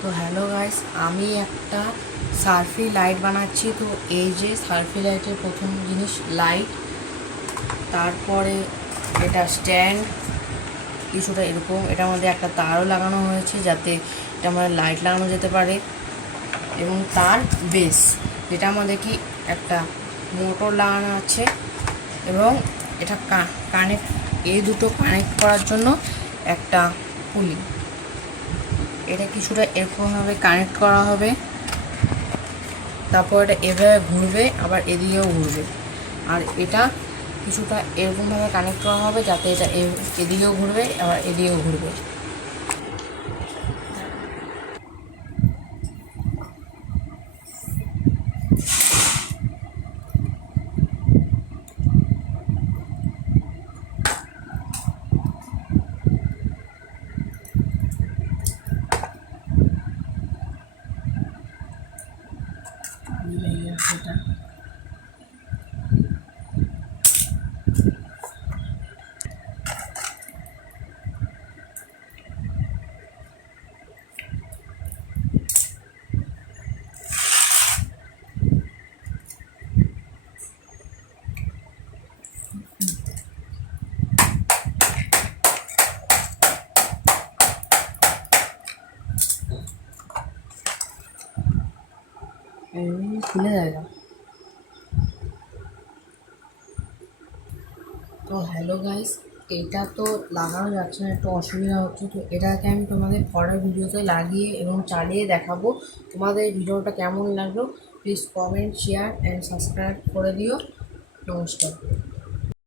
তো hello guys, আমি একটা সার্ফি লাইট বানাচ্ছি। তো এই যে সার্ফি লাইটের প্রথম জিনিস লাইট, তারপরে এটা স্ট্যান্ড কিছুটা এরকম, এটার মধ্যে একটা তারও লাগানো হয়েছে যাতে এটা আমাদের লাইট লাগানো যেতে পারে, এবং তার বেস যেটার মধ্যে কি একটা মোটর লাগানো আছে, এবং এটা কানেক্ট, এই দুটো কানেক্ট করার জন্য একটা পুলি, এটা কিছুটা এরকমভাবে কানেক্ট করা হবে। তারপর এটা এভাবে ঘুরবে, আবার এদিকেও ঘুরবে, আর এটা কিছুটা এরকমভাবে কানেক্ট করা হবে যাতে এটা এদিকেও ঘুরবে আবার এদিকেও ঘুরবে। সেটা খুলে যায়গা। তো হ্যালো গাইস, এটা তো লাগানো যাচ্ছে না, একটু অসুবিধা হচ্ছে। তো এটাকে আমি তোমাদের পরের ভিডিওতে লাগিয়ে এবং চালিয়ে দেখাবো। তোমাদের ভিডিওটা কেমন লাগলো please comment, share and subscribe করে দিও। নমস্কার।